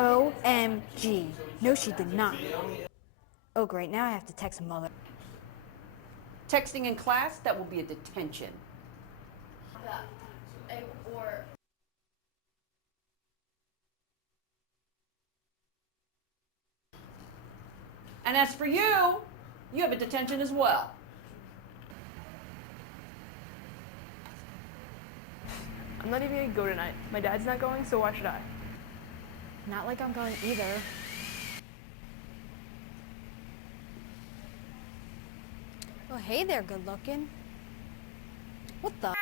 OMG. No, she did not. Oh, great. Now I have to text mother. Texting in class, that will be a detention. Or And as for you, you have a detention as well. I'm not even gonna go tonight. My dad's not going, so why should I? Not like I'm going either. Oh, hey there, good looking. What the?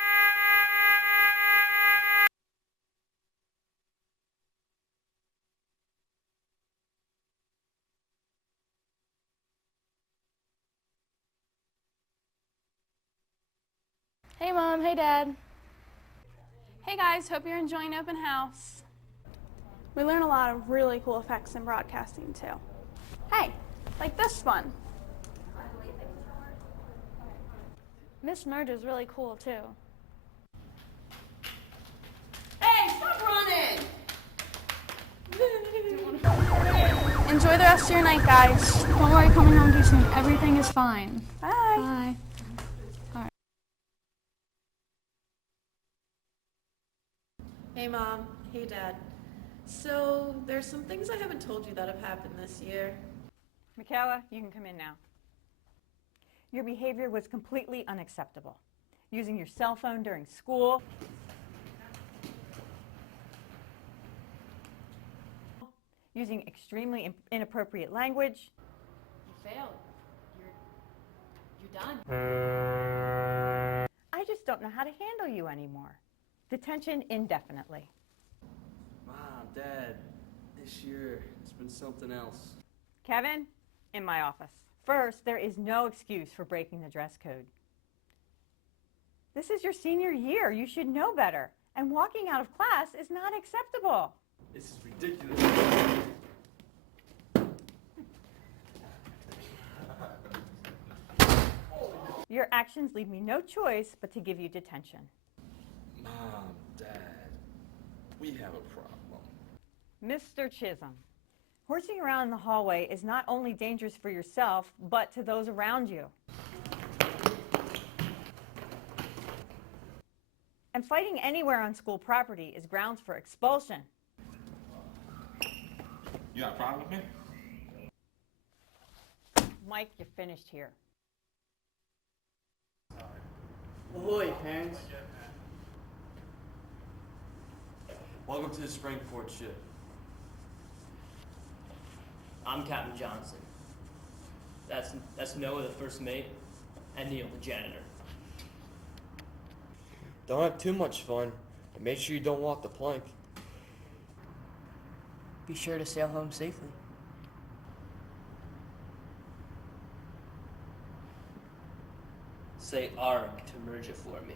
Hey Mom, hey Dad. Hey guys, hope you're enjoying open house. We learn a lot of really cool effects in broadcasting too. Hey, like this one. Miss Merge is really cool too. Hey, stop running! Enjoy the rest of your night, guys. Don't worry, coming home too soon. Everything is fine. Bye. Bye. Hey Mom, hey Dad. So, there's some things I haven't told you that have happened this year. Michaela, you can come in now. Your behavior was completely unacceptable. Using your cell phone during school, using extremely inappropriate language. You failed. You're done. I just don't know how to handle you anymore. Detention indefinitely. Mom, Dad, this year it's been something else. Kevin, in my office. First, there is no excuse for breaking the dress code. This is your senior year. You should know better. And walking out of class is not acceptable. This is ridiculous. Your actions leave me no choice but to give you detention. Mom, Dad, we have a problem. Mr. Chisholm, horsing around in the hallway is not only dangerous for yourself, but to those around you. And fighting anywhere on school property is grounds for expulsion. You got a problem with me? Mike, you're finished here. Ahoy, parents. Welcome to the Springport ship. I'm Captain Johnson. That's Noah, the first mate, and Neil, the janitor. Don't have too much fun, and make sure you don't walk the plank. Be sure to sail home safely. Say ARG to merge it for me.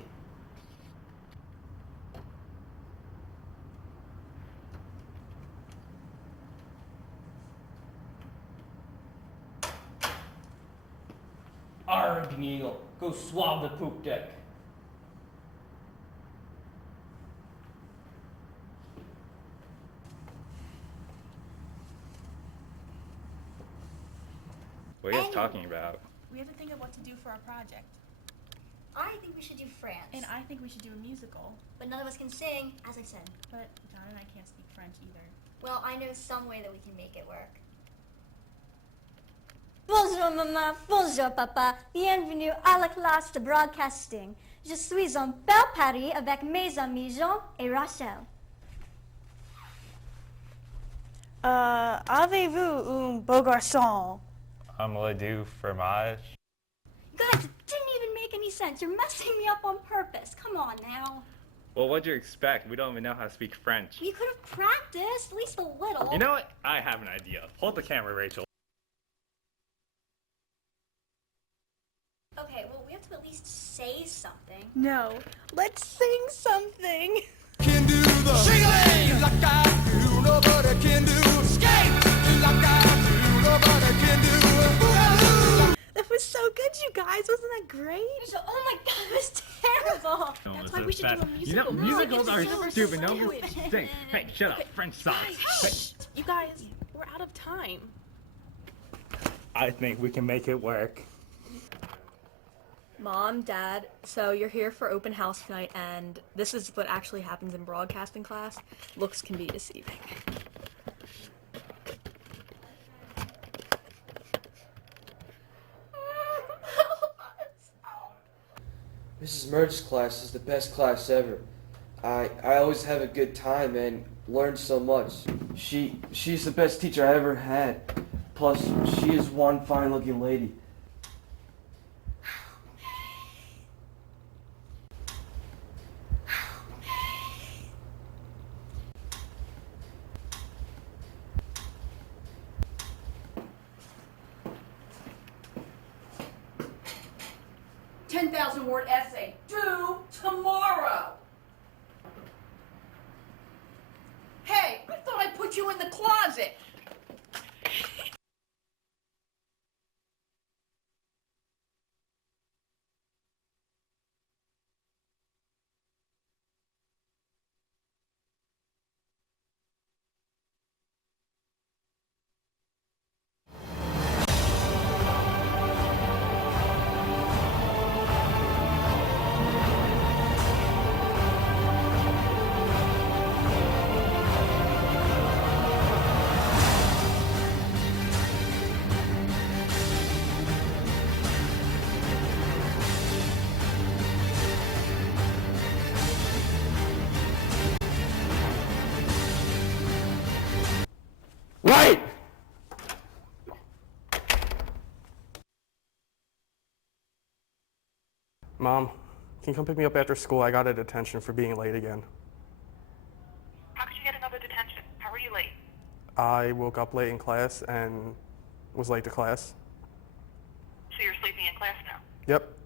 Arg, Neil. Go swab the poop deck. What are you guys talking about? We have to think of what to do for our project. I think we should do France. And I think we should do a musical. But none of us can sing, as I said. But John and I can't speak French either. Well, I know some way that we can make it work. Bonjour maman, bonjour papa, bienvenue à la classe de broadcasting. Je suis en bel Paris avec mes amis Jean et Rachel. Avez-vous un beau garçon? Omelette fromage. Guys, it didn't even make any sense. You're messing me up on purpose. Come on now. Well, what'd you expect? We don't even know how to speak French. You could have practiced, at least a little. You know what? I have an idea. Hold the camera, Rachel. Okay, well, we have to at least say something. No. Let's sing something. Can do the shingling like I do. Nobody can do skate like I do. Nobody can do. That was so good, you guys. guys, wasn't that great? Oh my god, it was terrible. That's why we should do a musical. Musicals are Universal stupid. No language. one sing. Hey, shut up. French sucks. You guys, we're out of time. I think we can make it work. Mom, Dad, so you're here for open house tonight, and this is what actually happens in broadcasting class. Looks can be deceiving. Mrs. Murdoch's class is the best class ever. I always have a good time and learn so much. She's the best teacher I ever had. Plus, she is one fine-looking lady. $10,000-word essay due tomorrow. Hey, I thought I put you in the closet. Right! Mom, can you come pick me up after school? I got a detention for being late again. How could you get another detention? How were you late? I woke up late in class and was late to class. So you're sleeping in class now? Yep.